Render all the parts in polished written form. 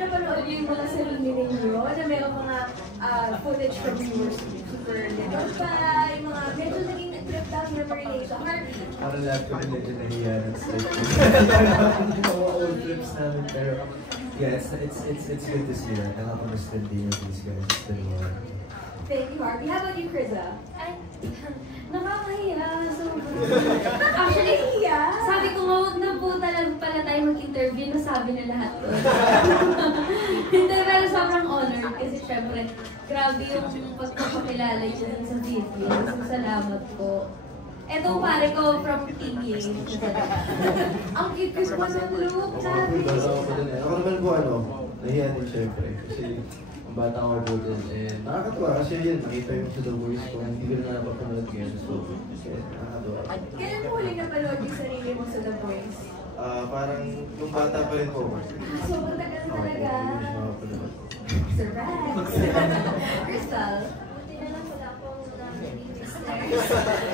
napanood niyo yung mga sarili ninyo na mayroong mga footage from viewers super little pa, yung mga medyo naging trip down memory lane. So, Parang lahat ko rin medyo nahiya ng slide ko. Mga old trips namin, pero yeah, it's good to see that. Nakakamusta din yung these guys. It's been a while. Thank you, Harvey. How about you, Krisa? Ay, nakakahiya. Actually, hiya. Sabi ko, huwag na po talaga pala tayo mag-interview, nasabi na lahat ko. Hindi, pero sobrang honored kasi syempre, grabe yung pagpapakilala yun sa video. So, salamat po. Etong pare ko from Team Yay. Ang cute ko ng look, sabi. Ako naman po nahiya din syempre. Kasi ang bata ko po din. And nakakatuwa kasi yun, nakita yung sa The Voice ko. Hindi ko na napapanood ngayon. So, nakakatuwa. Kailan mo huli napanood yung sarili mo sa The Voice? Parang yung bata pa rin po. So, matagal talaga. Surprise! Crystal? Buti na lang wala akong listeners.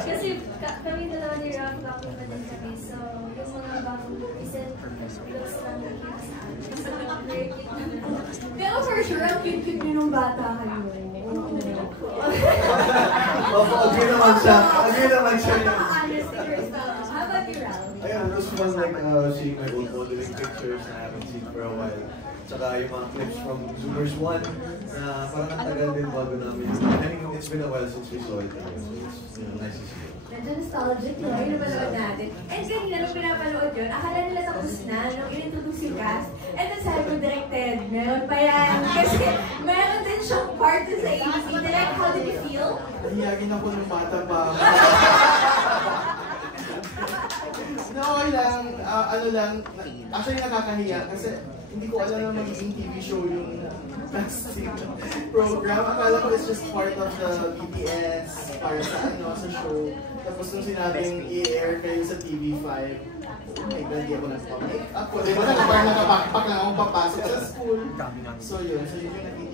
Kasi kami dalawa ni Rock na din kami. So, yung mga bagong recent looks lang nakikita sa akin. So, very cute naman. Pero for sure, ang cute-cute nyo nung bata kayo. Agree naman siya. Agree naman siya. Honestly, Crystal. How about you, Ralph? Ayun, it was fun like seeing my old modeling pictures na I haven't seen for a while. Tsaka yung mga clips from Zoomers 1 na parang ang tagal din bago namin. I mean, it's been a while since we saw it. So it's nice to see it. Medyo nostalgic, no? Yung napanood natin. And kanina, nung pinapanood yun, akala nila tapos na, nung inintroduce yung cast. And then sabi ko, directed, meron pa yan. Kasi meron din siyang part sa ABC. Direct, how did you feel? Hiyagin ako ng bata pa. No, okay lang. Actually nakakahiya kasi hindi ko alam na magiging TV show yung casting program. Akala ko it's just part of the BTS para sa show. Tapos nung sinabing i-air kayo sa TV5, oh my God, di ako nagpa-make up ko. Diba parang nakapakpak lang akong papasok sa school. So yun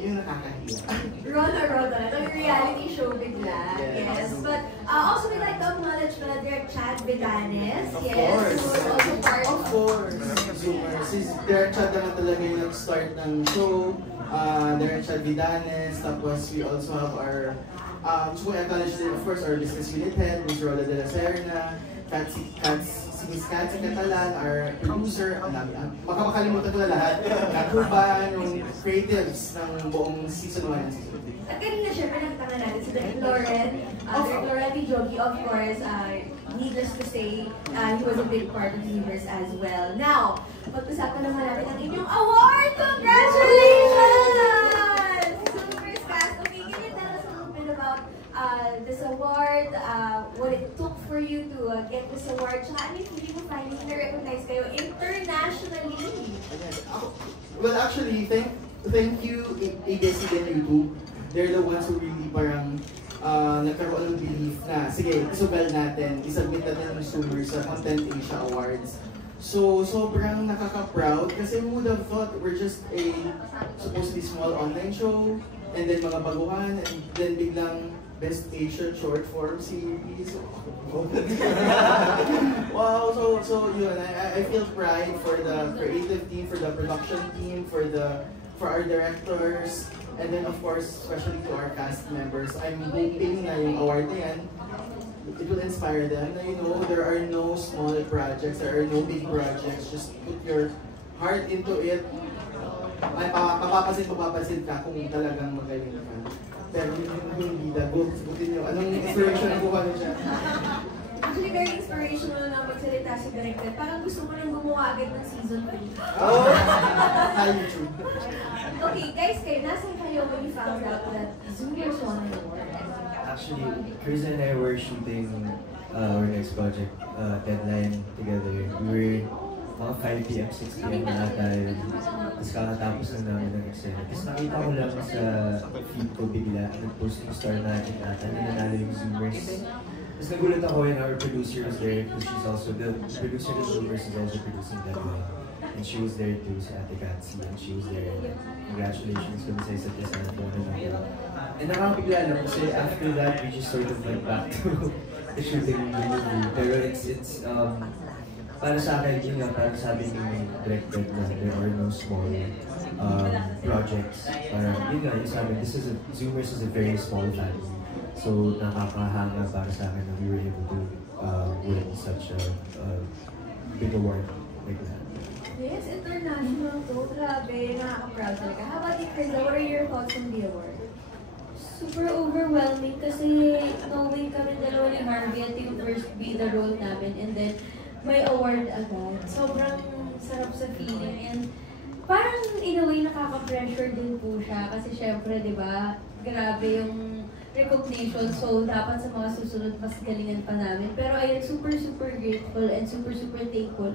yung nakakahiya. Roll. Itong reality show bigla. Yes. But also we'd like to acknowledge Direct Chad Vidanes. Yes. Who was also part Of course. Si Direct Chad naman talaga yung nag-start ng show. Direct Chad Vidanes. Tapos we also have our gusto ko i-acknowledge din, of course, our business unit head, Ms. Rola de la Serna, si Miss Katsi Catalan, our producer, baka makalimutan ko na lahat, Katuban, yung creatives ng buong season 1 and season 2. At kanina syempre nakita na natin si Direk Lauren, Direk Lauren Jogi, of course, needless to say, he was a big part of the universe as well. Now, pag-usapan naman natin ang inyong award! Congratulations! Super cast. Okay, can you tell us a little bit about this award, what it took for you to get this award, tsaka ano yung feeling mo finally na-recognize kayo internationally? Well, actually, thank you ABS-CBN YouTube. They're the ones who really parang nagkaroon ng belief na, sige, isubel natin, isubmit natin yung Zoomers sa Content Asia Awards. So, sobrang nakaka-proud kasi who would have thought we're just a supposedly small online show, and then mga baguhan, and then biglang Best Asian Short Form Series. Wow, so yun, I feel pride for the creative team, for the production team, for our directors, and then of course, especially to our cast members. I'm hoping na yung award na yan, it will inspire them na there are no small projects, there are no big projects, just put your heart into it. Papapansin ka kung talagang magaling ka. Pero yung bida, sagutin nyo, anong inspiration na kuha niya siya? Actually, very inspirational na magsalita si Directed. Parang gusto mo nang gumawa agad ng season 3. Oh! Hi, YouTube. Okay, guys, nasan kayo when you found out that Zoomers won an award? Actually, Chris and I were shooting our next project deadline together. We were mga 5 p.m., 6 p.m. na tayo. Tapos kakatapos lang namin ng eksena. Tapos nakita ko lang sa feed ko bigla, nag-post yung star natin ata, nanalo yung Zoomers. Tapos nagulat ako when our producer was there, because she's also, the producer of Zoomers is also producing Deadline. And she was there too, si Ate Katsi, and she was there. Congratulations kami sa isa't isa na po na And nakakabigla lang kasi after that, we just sort of went back to the shooting of the movie. Pero it's para sa akin, yun nga, parang sabi ni Directed na there are no small projects. Parang yun nga, yung sabi, Zoomers is a very small family. So nakakahanga para sa akin na we were able to win such a big award like that. Yes, international to. Grabe, nakaka-proud talaga. How about you, Krista? What are your thoughts on the award? Super overwhelming kasi knowing kami dalawa ni Harvey at yung first bida role namin and then may award agad. Sobrang sarap sa feeling and parang in a way nakaka-pressure din po siya kasi syempre, di ba, grabe yung recognition so dapat sa mga susunod mas galingan pa namin. Pero ayun, super grateful and super thankful.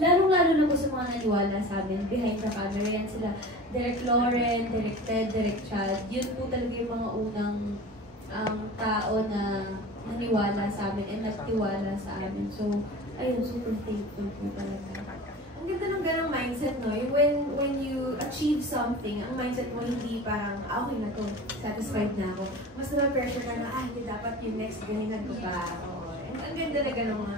Lalo-lalo na po sa mga naniwala sa amin behind the camera. Yan sila, Direk Lauren, Direk Ted, Direk Chad. Yun po talaga yung mga unang tao na naniwala sa amin and nagtiwala sa amin. So, ayun, super thankful po talaga. Ang ganda ng ganong mindset, no? Yung when you achieve something, ang mindset mo hindi parang, okay na to, satisfied na ako. Mas na-pressure ka na, hindi dapat yung next galingan ko pa. Ang ganda na ganong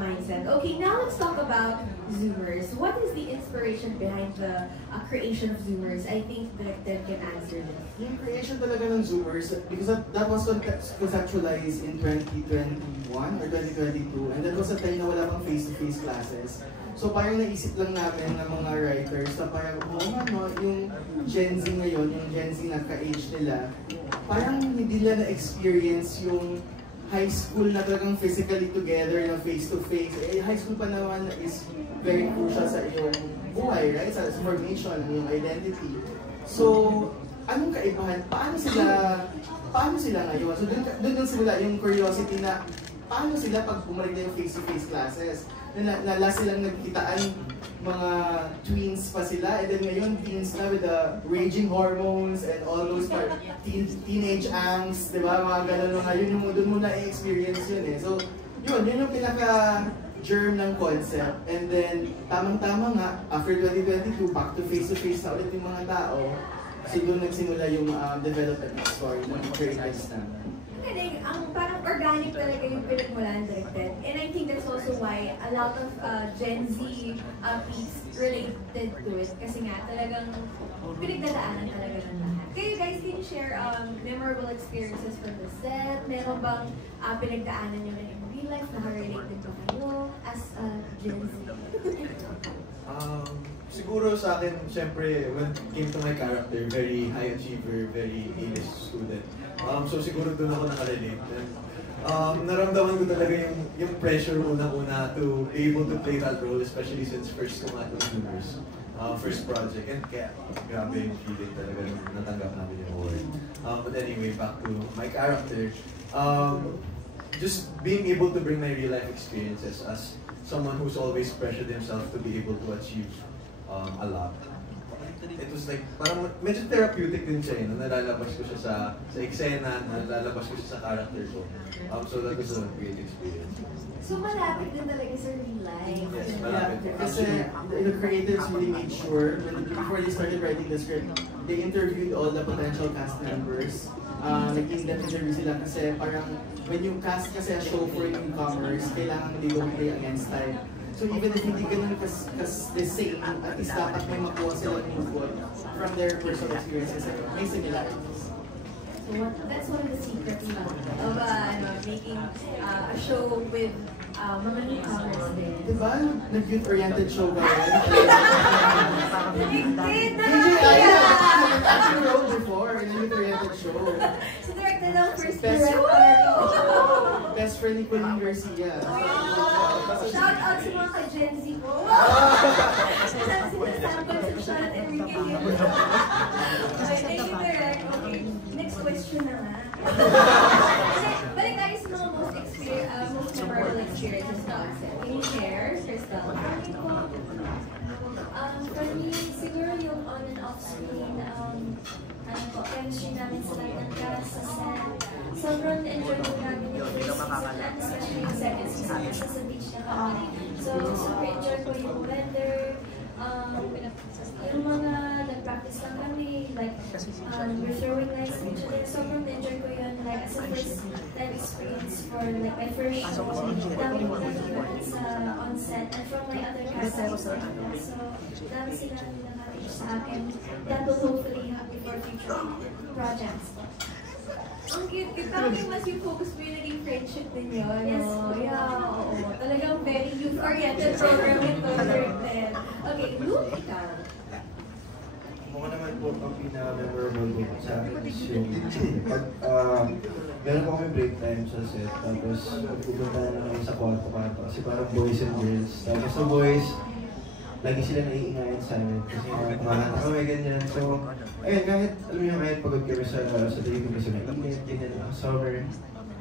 mindset. Okay, now let's talk about Zoomers. What is the inspiration behind the creation of Zoomers? I think Ted can answer this. Yung creation talaga ng Zoomers, because that was conceptualized in 2021 or 2022, and that was a time na wala pang face-to-face classes. So parang naisip lang namin ng mga writers na parang, yung Gen Z ngayon, yung Gen Z na ka-age nila, parang hindi nila na-experience yung high school na talagang physically together na face-to-face. High school pa naman is very crucial sa iyong buhay, right? Sa formation, yung identity. So, anong kaibahan? Paano sila ngayon? So, doon simula yung curiosity na paano sila pag bumalik na yung face-to-face classes? Na last silang nagkitaan, mga twins pa sila, and then ngayon teens na with the raging hormones and all those teenage angst, di ba? Mga ganun na ngayon, doon mo na-experience yun eh. So, yun yung pinaka-germ ng concept. And then, tamang-tama nga, after 2022, back to face-to-face na ulit yung mga tao. So, doon nagsimula yung development story ng creators na. Ang parang organic talaga yung pinagmulan directed. And I think that's also why a lot of Gen Z peeps related to it. Kasi nga talagang pinagdadaanan talaga ng lahat. Kayo guys, can you share memorable experiences from the set? Meron bang pinagdaanan nyo rin in real life? Nakarelate ba kayo as Gen Z? Siguro sa akin, syempre, when it came to my character, very high achiever, very A-list student. So siguro doon ako nakarelate. Naramdaman ko talaga yung pressure unang-una to be able to play that role, especially since first ko nga itong Zoomers, first project. And kaya, grabe yung feeling talaga nung natanggap namin yung award. But anyway, back to my character. Just being able to bring my real life experiences as someone who's always pressured himself to be able to achieve a lot. It was like, parang medyo therapeutic din siya na nalalabas ko siya sa eksena, nalalabas ko siya sa character ko. So that was a great experience. So malapit din talaga sa real life. Yes, malapit. Kasi the creators really made sure, before they started writing the script, they interviewed all the potential cast members. Nag-in-depth interview sila kasi parang when you cast kasi a show for newcomers, kailangan they don't play against time. So even if hindi ganun the same, at least dapat may makuha sila ng input from their personal experiences and may similarities. So that's one of the secrets of making a show with mga newcomers din. Diba? Nag-youth-oriented show ba yun? Actually wrote before in a youth-oriented show. So directed ang first Best director. Best friend ni Colleen Garcia. Shout out sa mga ka-Gen Z po. Sinasample sa Charlotte Enrique here. Okay, thank you, Direk. Okay, next question na nga. Balik tayo sa mga most memorable experiences na onset. Can you share, Crystal? For me, siguro yung on and off screen, chemistry namin sa lahat ng cast sa set. Sobrang enjoy ko namin yung first season and especially yung second season na sa beach na kami. So, super enjoy ko yung weather. Yung mga nag-practice lang kami, like, we're throwing nice speech and then sobrang enjoy ko yun, like, as a first time experience for, like, my first show, dami ko natin sa on set, and from my other cast, so, dami sila nakateach sa akin. future projects? Ang cute. Parang mas yung focus mo yung naging friendship ninyo. Yes. Yeah, oo. Talagang very youth-oriented program ito, Directed. Okay, Luke, ikaw. Ako naman po, ang pinaka-memorable po sa akin is yung pag meron po kami break time sa set, tapos pupunta na kami sa kwarto-kwarto kasi parang boys and girls. Tapos sa boys, lagi sila naiingayan sa amin kasi kumakanta kami ganyan. So, ayun, kahit, alam niyo, kahit pagod kami sa dating kasi mainit, ganyan, summer,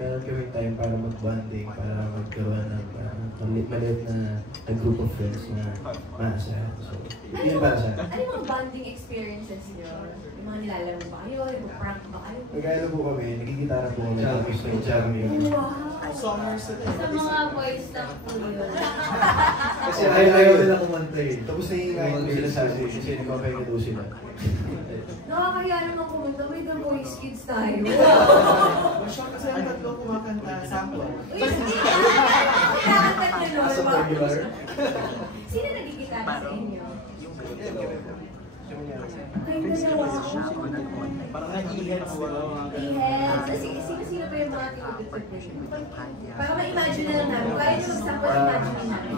meron kami time para mag-bonding, para magkaroon ng maliit na group of friends na maasahan. So, yun para sa akin. Ano yung mga bonding experiences niyo? Yung mga nilalaro ba kayo? Nag-prank ba kayo? Nag-ano po kami, nagigitara po kami, tapos nag-jam yun. Wow! Summers na Sa mga boys lang po yun. Kasi ayaw nila kumanta eh. Tapos naiingayan ko sila sa akin kasi nagpapahinga daw sila. Nakakaya naman kumunta, may the boys kids tayo. Masyok kasi ang tatlo kumakanta, sample. Uy, kinakanta niyo As a naman. regular. Sino nagigitara sa inyo? Kayo dalawa. Parang nag-e-heads ba? Yes. Sino pa yung mga tinututok niyo? Para ma-imagine na lang namin. Kaya nyo mag-sample imagine namin.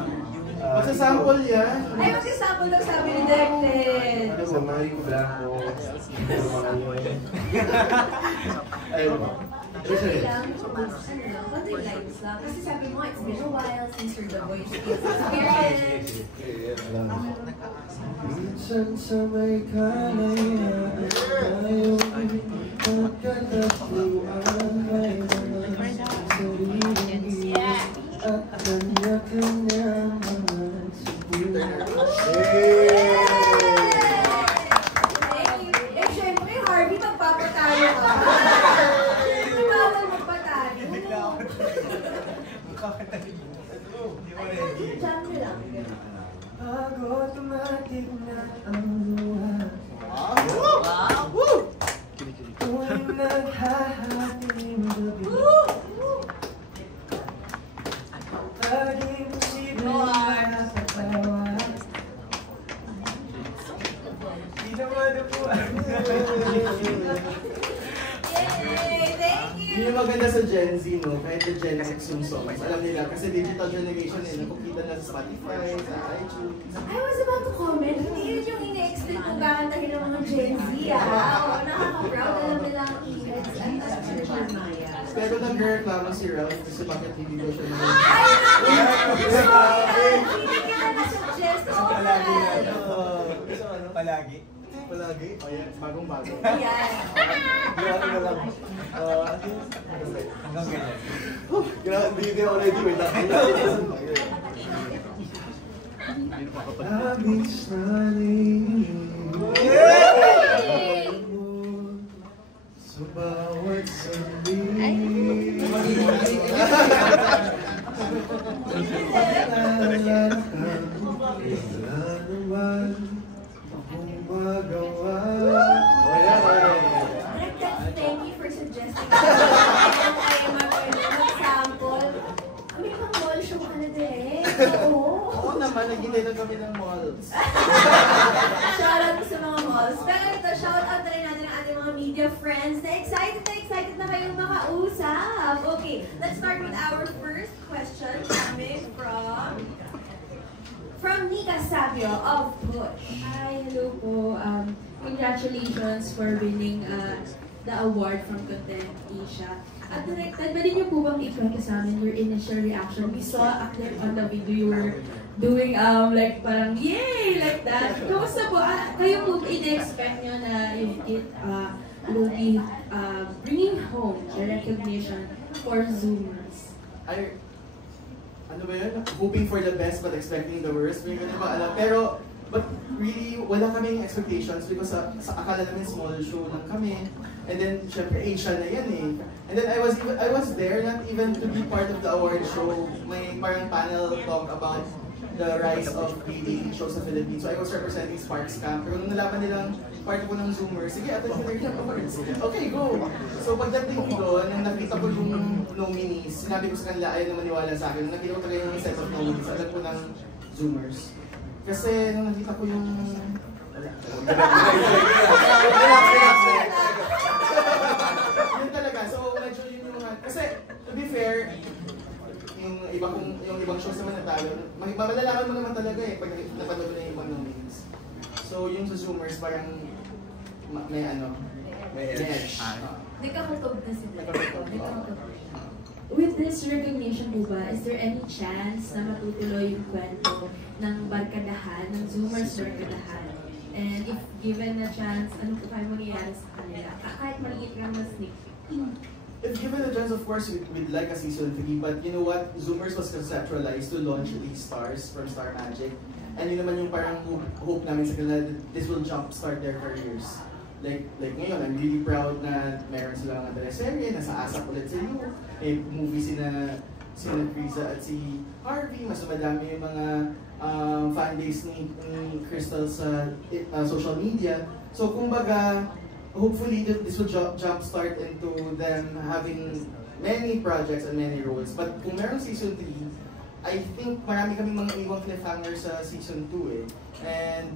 Magsasample yan. Ay, mag-sample daw sabi ni Directed. Ano po, Mario Blanco, mga yun. Ayun po. Okay lang. Konti lines lang. Kasi sabi mo, it's been a while since you're the voice kids experience. Minsan sa may kalayaan tayong magkatatluan, may mga sariling iyos at kanya-kanyang mga siguro. Eh, syempre, Harvey, magpapatalo ka. Hindi bawal magpatalo. Jam nyo lang. Pag-automatic na ang luha. Tuwing naghahating gabi, laging posibleng makakatawa. Di na madapuan. Yay! Thank you! Yun yung maganda sa Gen Z, no? Kahit the Gen X yung songs. Alam nila, kasi digital generation nila, nakukita na sa Spotify, sa iTunes. I was about to comment, hindi yun yung ini-explain kung kakantahin ng mga Gen Z, Oo, nakaka-proud. Alam nila ang e-heads at Sir Maya. Pero nag-reklamo si Ralph kasi bakit hindi daw siya nag- Hindi kita na-suggest. Palagi. Palagi? Oh, yan. Bagong-bago. Ayan. Grabe na lang. Hanggang ganyan. Grabe, hindi already. Wait lang. Labis na sa bawat sandali. Wala naman akong magawa. Thank you for suggesting that. Kayo mag-sample. May mga mall show ka na din. Oo. Oo naman, naghintay na kami ng malls. Shoutout po sa mga malls. Pero ito, shoutout na rin natin ang ating mga media friends na excited na kayong makausap. Okay, let's start with our first question coming from Nika Savio of Push. Hi, hello po. Congratulations for winning the award from Content Asia. At Directed, pwede niyo po bang ikwento sa amin your initial reaction? We saw a clip on the video you were doing like parang yay! Like that. Kamusta po? Kayo po ina-expect nyo na it will be bringing home the recognition for Zoomers? Ano ba yun? Hoping for the best but expecting the worst. May ganun ba alam? Pero, but really, wala kaming expectations because sa akala namin small show lang kami. And then, syempre, Asia na yan eh. And then I was there, not even to be part of the award show. May parang panel talk about the rise of dating shows sa Philippines. So I was representing Sparks Camp. Pero nung nalaman nilang part ko ng Zoomer, sige, attend ko ng awards. Okay, go! So pagdating ko doon, nung nakita ko yung nominees, sinabi ko sa kanila, ayaw na maniwala sa akin. Nung nakita ko talaga yung set of nominees, alam ko ng Zoomers. Kasi nung nakita ko yung... malalaman mo naman talaga eh, pag napanood mo na yung ibang nominees. So yung sa Zoomers, parang may edge. Nagkakatog na sila. Nagkakatog. With this recognition po ba, is there any chance na matutuloy yung kwento ng barkadahan, ng Zoomers barkadahan? And if given a chance, ano po kayo mangyayari sa kanila? Kahit maliit lang na sneak peek. If given a chance, of course, we'd like a season 3, but you know what? Zoomers was conceptualized to launch these stars from Star Magic. And yun naman yung parang hope namin sa kanila that this will jumpstart their careers. Like ngayon, I'm really proud na meron silang mga teleserye, nasa ASAP ulit sa You. May movie sina Criza at si Harvey, mas madami yung mga fanbase ni Crystal sa social media. So kumbaga, hopefully this will jumpstart into them having many projects and many roles. But kung meron season 3, I think marami kaming mga iwang cliffhanger sa season 2 eh. And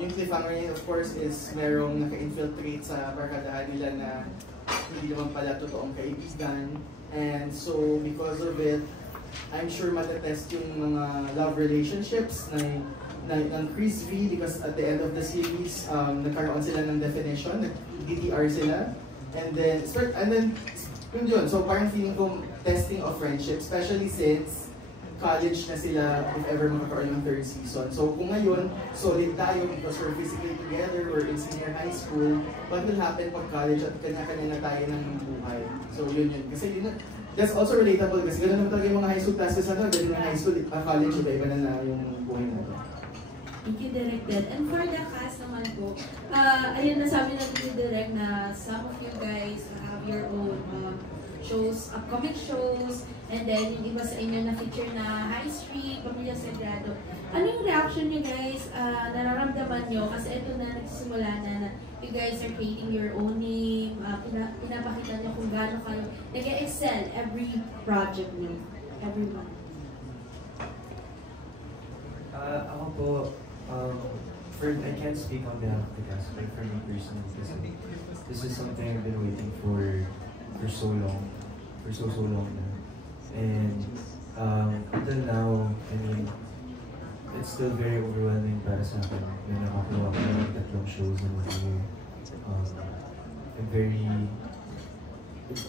yung cliffhanger niya of course is merong naka-infiltrate sa barkadahan nila na hindi naman pala totoong kaibigan. And so because of it, I'm sure matetest yung mga love relationships ng Chris V, because at the end of the series, nagkaroon sila ng definition, nag-DTR sila. And then yun. So parang feeling ko testing of friendship, especially since college na sila if ever magkakaroon ng 3rd season. So kung ngayon, solid tayo because we're physically together, we're in senior high school, what will happen pag college at kanya-kanya na tayo ng buhay? So yun. Kasi yun, that's also relatable kasi ganoon naman talaga yung mga high school classes ganoon yung high school, college, iba na yung buhay natin. Thank you, Direk Ted. And for the cast naman po, ayun nasabi natin ni Direk na some of you guys have your own shows, upcoming shows, and then yung iba sa inyo na feature na High Street, Pamilya Sagrado. Ano yung reaction nyo guys? Nararamdaman nyo? Kasi ito na nagsisimula na you guys are creating your own name, pinapakita nyo kung gaano kayo nag-excel every project nyo, everyone. Ako po, I can't speak on behalf of the cast, but for me personally, kasi this is something I've been waiting for so long, for so long na. And until now, I mean, it's still very overwhelming para sa akin na nakakuha ko ng 3 shows in a year.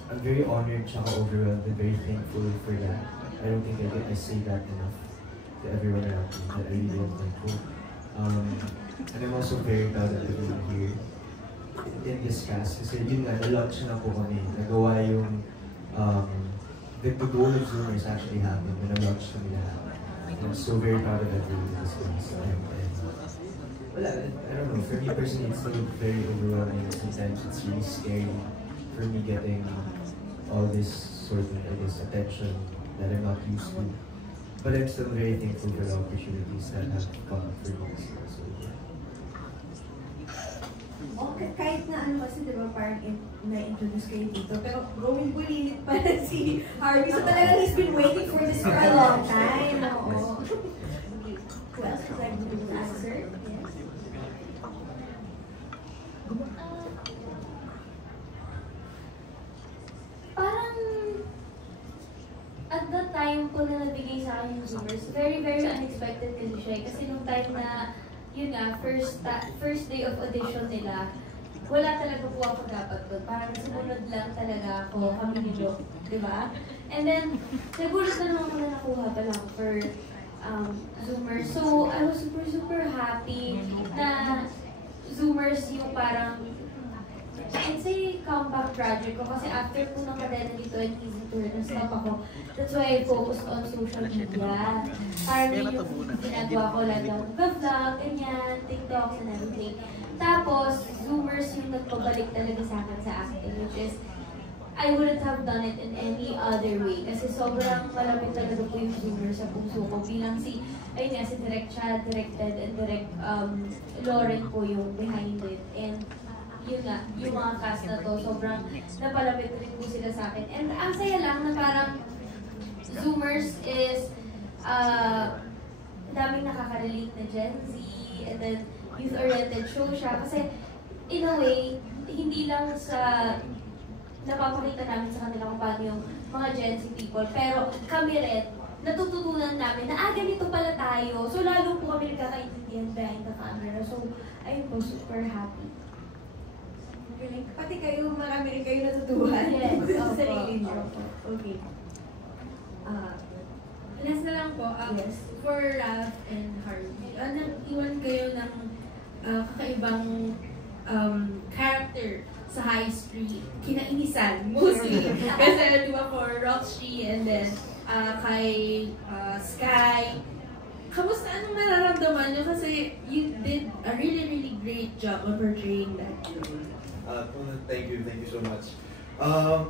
I'm very honored tsaka overwhelmed and very thankful for that. I don't think I say that enough to everyone around me, that I really am thankful. And I'm also very proud of everyone here in this cast. Kasi yun nga, na-launch na po kami. Nagawa yung the goal of Zoomers actually happened when na-launch kami lahat. I'm so very proud of everyone in this cast. Well, I don't know, for me personally, it's still very overwhelming. Sometimes it's really scary for me getting all this sort of, attention that I'm not used to. But I'm still very thankful for the opportunities that have come for me this year. So, yeah. Okay, kahit na ano kasi diba parang na-introduce kayo dito, pero going bulilit pa na si Harvey. So talaga he's been waiting for this for a long time. Oo. Who else would like to ask, sir? Yes. Parang at the time po na nabigay sa akin yung Zoomers, very unexpected kasi siya. Kasi nung time na, yun nga, first day of audition nila, wala talaga po ako dapat doon. Parang sumunod lang talaga ako, kami ni Lo, di ba? And then, nagulat na naman ko na nakuha pa lang for Zoomers. So, I was super happy na Zoomers yung parang, I'd say comeback project ko kasi after po ng kadena dito at Easy Tour, na-stop ako. That's why I focused on social media. Parang yun yung ginagawa ko lang ng vlog, ganyan, TikToks and everything. Tapos, Zoomers yung nagpabalik talaga sa akin sa acting, which is, I wouldn't have done it in any other way. Kasi sobrang malapit talaga po yung Zoomers sa puso ko. Bilang ayun nga, si Direk Chad, Direk Ted, and Direk Lauren po yung behind it. And yun nga, yung mga cast na to, sobrang napalapit rin po sila sa akin. And ang saya lang na parang Zoomers is daming nakaka-relate na Gen Z, and then youth-oriented show siya. Kasi in a way, hindi lang sa napapakita namin sa kanila kung paano yung mga Gen Z people, pero kami rin, natututunan namin na ganito pala tayo. So lalo po kami nagkakaintindihan behind the camera. So ayun po, super happy. Galing. Pati kayo, marami rin kayo natutuhan. Yes, Sa opo. sarili niyo. Okay. Last na lang po, Yes. for Raph and Harvey, nag-iwan kayo ng kakaibang character sa High Street, kinainisan, mostly. Kasi di ba for Roxy and then kay Sky, kamusta, anong nararamdaman nyo? Kasi you did a really, really great job on portraying that role. Thank you so much.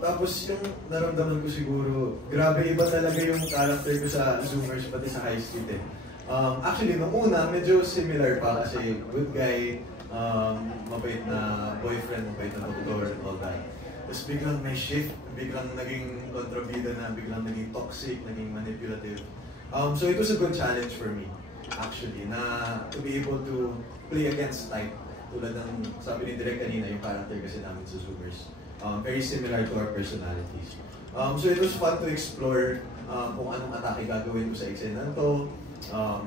Tapos yung naramdaman ko siguro, grabe iba talaga yung character ko sa Zoomers pati sa High Street eh. Actually, nung una, medyo similar pa kasi good guy, mabait na boyfriend, mabait na tutor and all that. Tapos biglang may shift, biglang naging kontrabida na, biglang naging toxic, naging manipulative. So it was a good challenge for me, actually, na to be able to play against type. Tulad ng sabi ni Direk kanina, yung character kasi namin sa Zoomers. Very similar to our personalities. So it was fun to explore kung anong atake gagawin ko sa eksena to,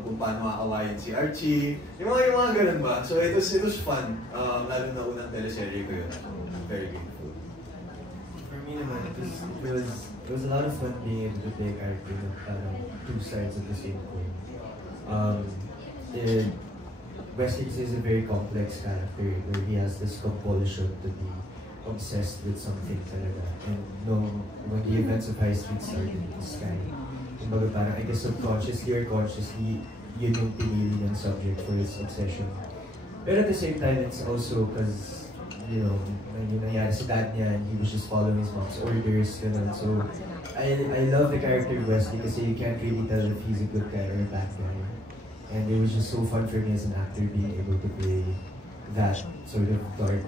kung paano aawayin si Archie, yung mga ganun ba. So it was fun, lalo na unang teleserye ko yun. I'm very grateful. For me naman, it was a lot of fun being able to play a character na parang two sides of the same coin. Wesley is a very complex character where he has this compulsion to be obsessed with something talaga. And when the events of High Street started, this guy, kumbaga parang I guess subconsciously or consciously, yun yung pinili ng subject for his obsession. But at the same time, it's also because, you know, yung nangyari sa dad niya, and he was just following his mom's orders, ganun. So, I love the character of Wesley kasi you can't really tell if he's a good guy or a bad guy. And it was just so fun for me as an actor being able to play that sort of dark,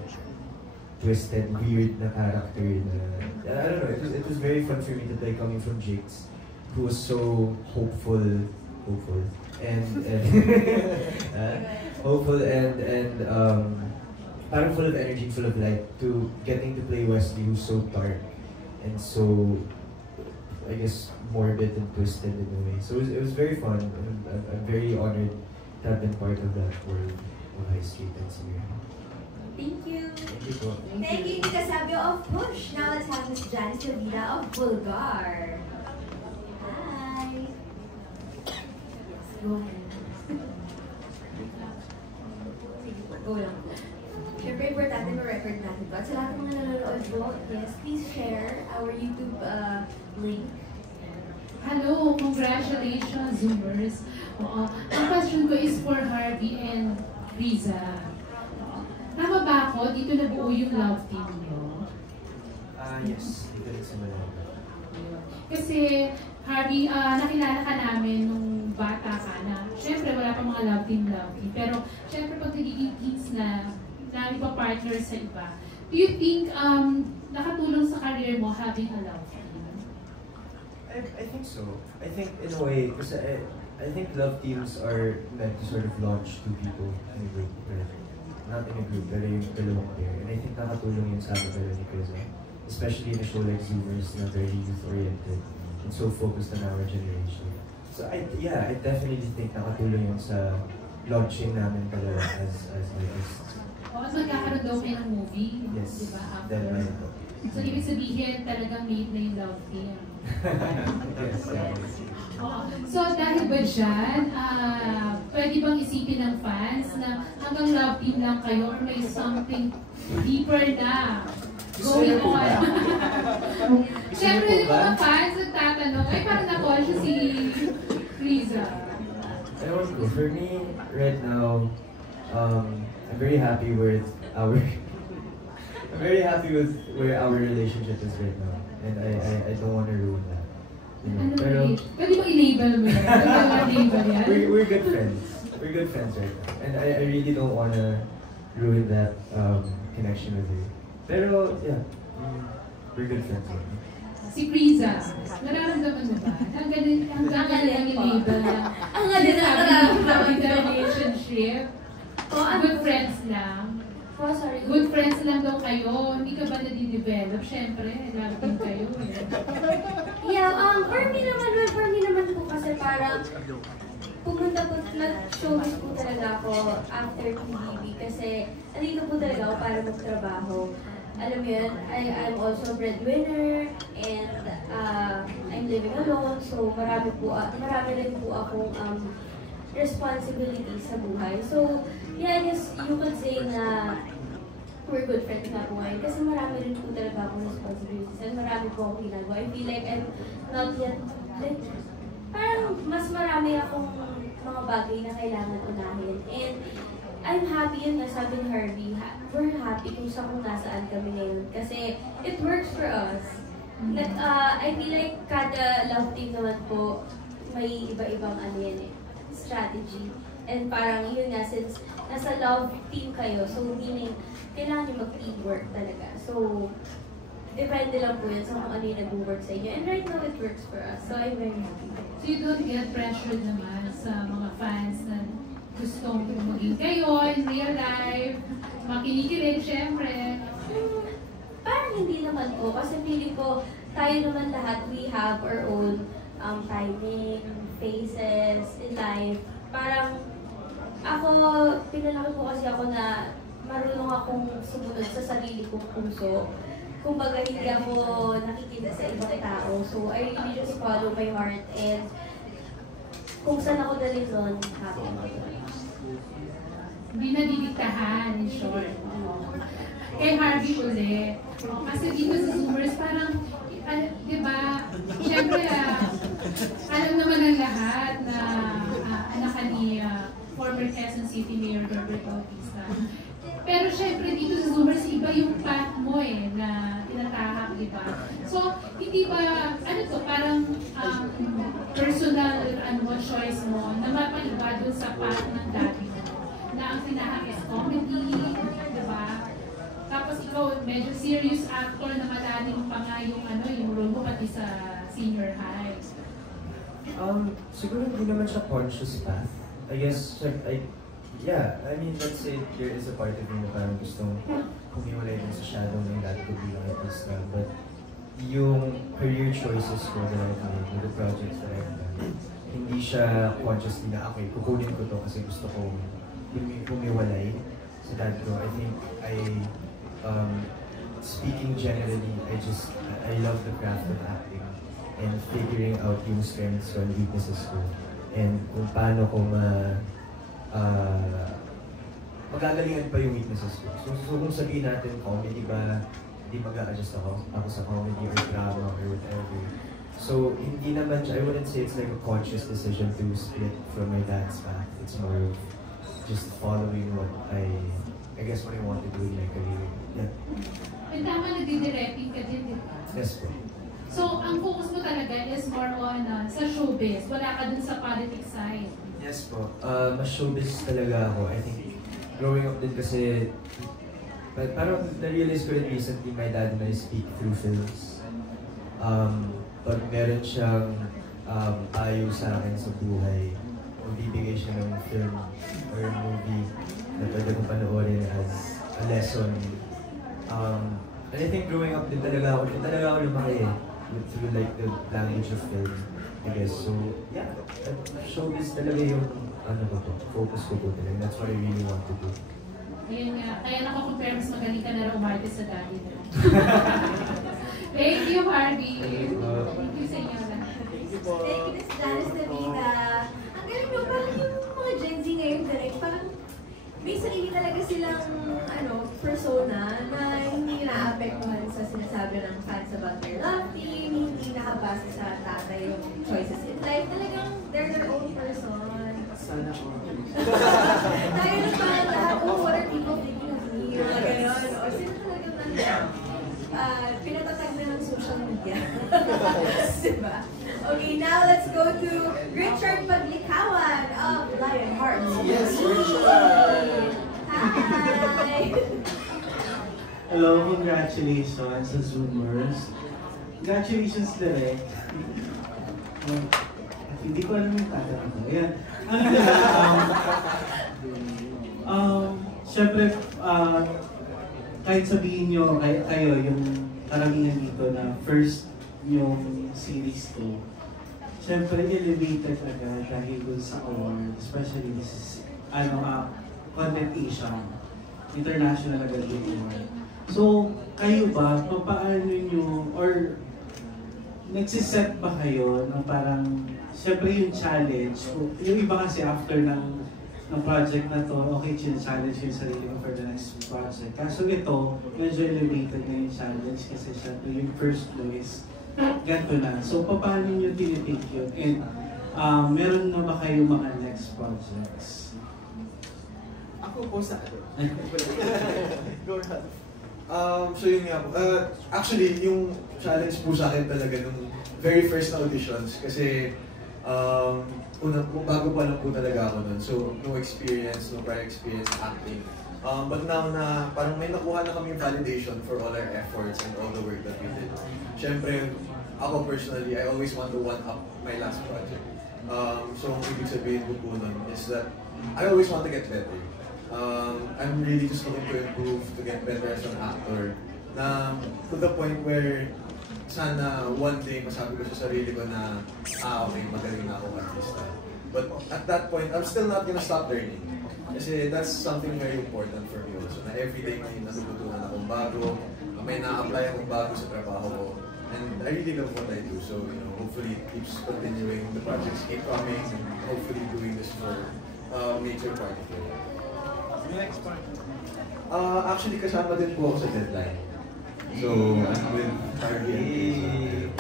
twisted, weird na character. I don't know, it was very fun for me to play coming from Jakes, who was so hopeful, and hopeful and parang full of energy, full of light, to getting to play Wesley, who's so dark and so, I guess, morbid and twisted in a way. So it was very fun. I'm very honored to have been part of that world of High Street and Sierra. Thank you. Thank you po. Thank you, Nika Sabio of Push. Now let's have Miss Janice Lavida of Bulgar. Hi. Yes, go ahead. Sige po, go lang po. Siyempre, importante ma-record natin po. At sa lahat ng mga nanonood po, yes, please share our YouTube link. Hello, congratulations, Zoomers. Ang question ko is for Harvey and Riza. Tama ba ako? Dito nabuo yung love team niyo? Yes. Dito rin sa Manila. Kasi, Harvey, nakilala ka namin nung bata ka na, syempre wala pa mga love team. Pero, syempre pag nagiging teens na pa-partner sa iba, do you think nakatulong sa career mo having a love team? I think so. I think in a way, because I think love teams are meant to sort of launch two people in a group. Not in a group, pero yung dalawang pair. And I think nakatulong yun sa amin ni Chris. Especially in a show like Zoomers na very youth-oriented and so focused on our generation. So I definitely think nakatulong yun sa launching namin dalawa as artists. At magkakaroon daw kayo ng movie, Yes, di ba? After. definitely. So, ibig sabihin talagang made na yung love team. Yes. So, dahil ba dyan, pwede bang isipin ng fans na hanggang love team lang kayo or may something deeper na going on? Siyempre, yung mga fans nagtatanong, ay parang na-conscious si Riza. For me, right now, I'm very happy with where our relationship is right now, and I don't want to ruin that. You know, Ano pero pwede mo i-label mo yan? Pwede mo i-label yan? we're good friends. We're good friends right now, and I really don't want to ruin that connection with you. Pero yeah, we're good friends right now. Si Riza, nararamdaman mo ba? Hanggang lang i-label na Ang ganda na nararamdaman the relationship. Good friends lang. Sorry. Good friends lang daw kayo. Hindi ka ba nadidevelop? Siyempre, love team kayo. Yeah, for me naman po kasi parang pumunta po, nag-showbiz po talaga ako after PBB kasi andito po talaga ako para magtrabaho. Alam mo yun, I'm also a breadwinner and I'm living alone, so marami rin po akong responsibilities sa buhay. So, yeah, I guess you could say na we're good friends na po ngayon kasi marami rin po talaga akong responsibilities and marami po akong ginagawa. I feel like I'm not yet, like, parang mas marami akong mga bagay na kailangan unahin. And I'm happy yun nga, sabi ni Harvey, we're happy kung nasaan kami ngayon kasi it works for us. I feel like kada love team naman po, may iba-ibang strategy. And parang yun nga, since nasa love team kayo, so meaning, kailangan nyo mag-teamwork talaga. So, depende lang po yun sa kung ano yung nag-work sa inyo. And right now, it works for us. So, I'm very happy. So you don't get pressured naman sa mga fans na gustong maging kayo in real life, makinikilig, syempre. Parang hindi naman po. Kasi feeling ko, tayo naman lahat, we have our own timing, phases in life. Parang, ako, pinalaki po kasi ako na marunong akong sumunod sa sarili kong puso. Kumbaga, hindi ako nakikita sa ibang tao. So, I really just follow my heart and kung saan ako dalhin nun, happy ako. Hindi nadidiktahan, in short. Kay Harvey ulit. Kasi dito sa Zoomers, parang, di ba, syempre, alam naman ng lahat na anak ni former Quezon City Mayor Herbert Bautista. Pero syempre dito sa Zoomers, iba yung path mo na tinatahak, di ba? So, hindi ba, parang personal choice mo na mapaiba dun sa path ng dati mo, na ang tinahak is comedy, di ba? Tapos ikaw, medyo serious actor na malalim pa nga yung role mo pati sa senior high. Siguro hindi naman siya conscious path. I guess, I mean, let's say there is a part of me na parang gustong humiwalay din sa shadow ng dati ko bilang artista. But yung career choices ko that I've made, the projects that I've done, hindi siya consciously na, okay, kukunin ko to kasi gusto ko humiwalay sa dati ko. I think speaking generally, I love the craft of acting and figuring out yung strengths ko and weaknesses ko. And kung paano ko magagalingan pa yung weaknesses ko. So kung sabihin natin comedy ba, hindi mag-a-adjust ako sa comedy or drama or whatever. So hindi naman siya, I wouldn't say it's like a conscious decision to split from my dad's path. It's more of just following what I want to do in my career. Yeah. And tama, nagdidirecting ka din, di ba? Yes po. So, ang focus mo talaga is more on sa showbiz. Wala ka dun sa politics side. Yes po. Mas showbiz talaga ako. I think growing up din kasi parang na-realize ko rin recently my dad and I speak through films. Pag meron siyang payo sa akin sa buhay, magbibigay siya ng film or movie na pwede kong panoorin as a lesson. And I think growing up din talaga ako lumaki through like the language of film, I guess. So, yeah, showbiz talaga yung focus ko po talaga. That's what I really want to do. Ayun nga, kaya nakakompare mas magaling ka na raw umarte sa dati mo. Thank you, Harvey. Thank you sa inyo lahat. Thank you, Miss Janice Navita. Ang galing mo, parang yung mga Gen Z ngayon, direct, parang may sarili talaga silang persona na hindi na-apektuhan sa sinasabi ng fans about their love team, hindi nakabasa sa tatay yung choices in life. Talagang they're their own person. Sana ko. Tayo na parang lahat, what are people thinking of me? Yung mga ganon. O sino talagang pinatatag na ng social media. Diba? Okay, now let's go to Richard Paglikawan of Lionheart. Yes, Richard! Hi! Hello, congratulations sa Zoomers. Congratulations direct. Hindi ko alam yung tatanong ko. Ayan. Siyempre, kahit sabihin nyo kayo yung karamihan dito na first yung series 2, syempre elevated agad dahil dun sa award, especially this is Content Asia, international agad yung award. So, kayo ba, paano nyo, or nagsiset ba kayo ng parang, syempre yung challenge, yung iba kasi after ng project na to, okay, challenge yung sarili ko for the next project. Kaso ito, medyo elevated na yung challenge kasi syempre yung first flow is ganito na. So, paano nyo tinitake yun? And meron na ba kayo mga next projects? Ako po sa Go ahead. So yun nga po. Actually, yung challenge po sa akin talaga nung very first na auditions kasi bago pa lang po talaga ako nun. So, no experience, no prior experience acting. But now na parang may nakuha na kami validation for all our efforts and all the work that we did. Siyempre, ako personally, I always want to one-up my last project. So, ang ibig sabihin ko po nun is that I always want to get better. I'm really just looking to improve, to get better as an actor. Na to the point where sana one day masabi ko sa sarili ko na okay, magaling na ako artista. But at that point, I'm still not gonna stop learning. Kasi that's something very important for me also. Na everyday may natututunan akong bago, may na-apply akong bago sa trabaho ko. And I really love what I do. So, you know, hopefully it keeps continuing, the projects keep coming, and hopefully doing this for major part of it. Next part. Actually, kasama din po ako sa deadline. So, I'm with Harvey and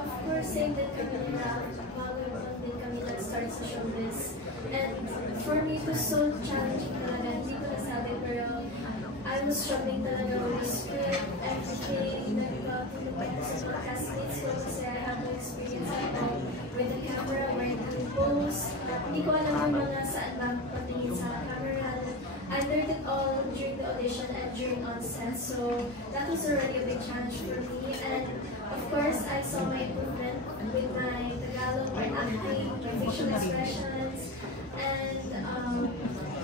Of course, same din kami na bago din kami nag-start sa showbiz. And for me, it was so challenging talaga. Hindi ko nasabi, pero I was struggling talaga with the script, everything, nag-pinupay ko sa mga castmates ko kasi I have no experience at all with the camera, where to pose. Hindi ko alam yung mga saan ba patingin sa camera. I learned it all during the audition and during on set, so that was already a big challenge for me. And of course, I saw my improvement with my Tagalog, my acting, my facial expressions, and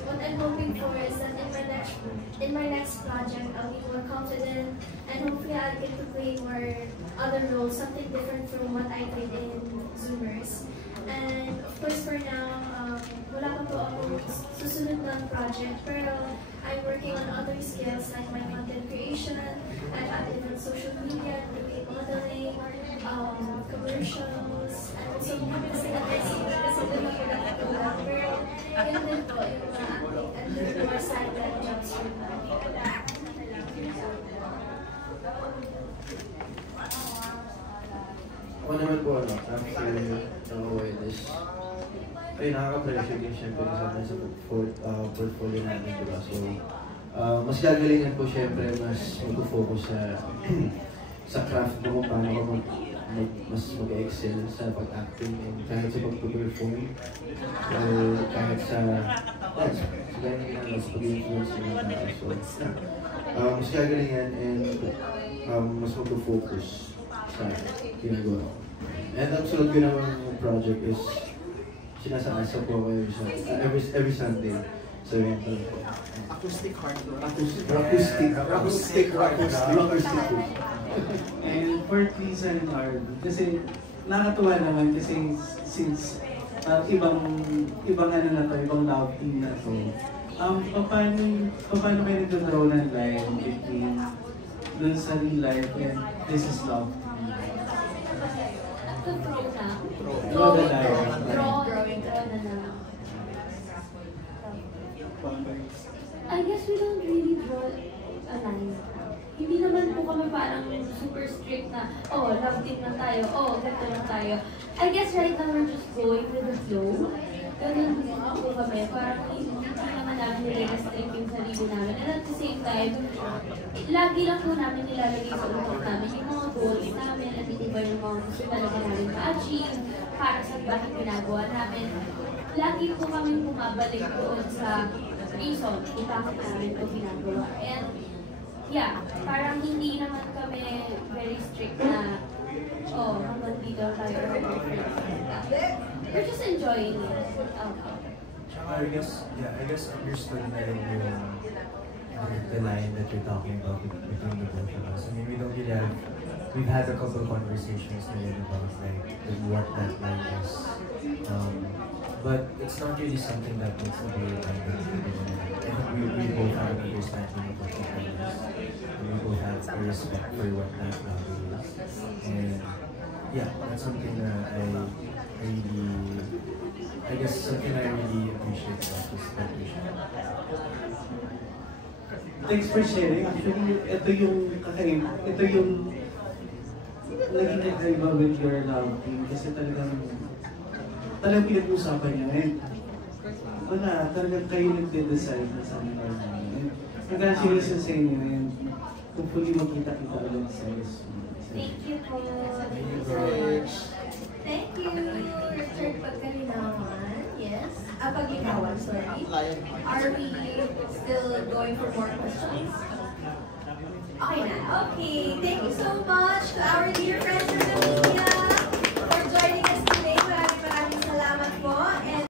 what I'm hoping for is that in my next project, I'll be more confident, and hopefully I'll get to play more other roles, something different from what I did in Zoomers. And of course, for now, wala pa po ako susunod ng project, pero I'm working on other skills like my content creation. I'm active on social media, doing modeling, commercials, and also kasi doon ako nakatulog. Pero yun din po yung mga acting and doing more sideline jobs for now. Ako naman po, after ng awareness, ay nakaka-pressure din siyempre sa portfolio natin, diba? So, mas gagalingan po siyempre, mas mag-focus sa craft mo kung paano ka mas mag-excel sa pag-acting and kahit sa pag-perform or kahit sa gano'n mas pag-influence ng mga tao. So, mas gagalingan and mas mag-focus sa ginagawa ko. And ang sunod ko naman project is sinasakasa po ako every Sunday sa rental po. Acoustic hardcore. Acoustic. And for Lisa and Arby, kasi nakatuwa naman kasi since ibang ano na to, ibang love team na to, paano kayo nagdodraw ng line between dun sa real life and this is love team? Draw na lang. I guess we don't really draw a line. Hindi naman po kami parang super strict na, oh, love team lang tayo, oh, ganito lang tayo. I guess right now we're just going with the flow. Ganun po kami, parang hindi naman namin nire-restrict yung sarili namin. And at the same time, lagi lang po namin nilalagay sa utak namin yung mga goals namin at hindi ba yung mga gusto talaga namin ma-achieve para sa bakit ginagawa namin. Lagi po kami bumabalik doon sa reason kung bakit namin ito ginagawa. And yeah, parang hindi naman kami very strict na, oh, hanggang dito tayo or different. We're just enjoying it. I guess understood na rin yung the line that you're talking about between the both of us. I mean, we don't really have, we've had a couple of conversations na rin about like what that line is. But it's not really something that needs to be reminded. I think we both have an understanding of what that line is. And we both have a respect for what that value is. And yeah, that's something that I guess something I really appreciate about this partnership. Thanks for sharing. Actually, ito yung naging kakaiba with your love team kasi talagang pinag-usapan niya ngayon. Wala, talagang kayo nagde-decide na sa mga namin. Congratulations sa inyo ngayon. Hopefully magkita-kita ulit sa Thank you po. Thank you so much. Thank you. Richard Pagkalinawan. Yes. Paglikawan, sorry. Are we still going for more questions? Okay na. Okay. Thank you so much to our dear friends.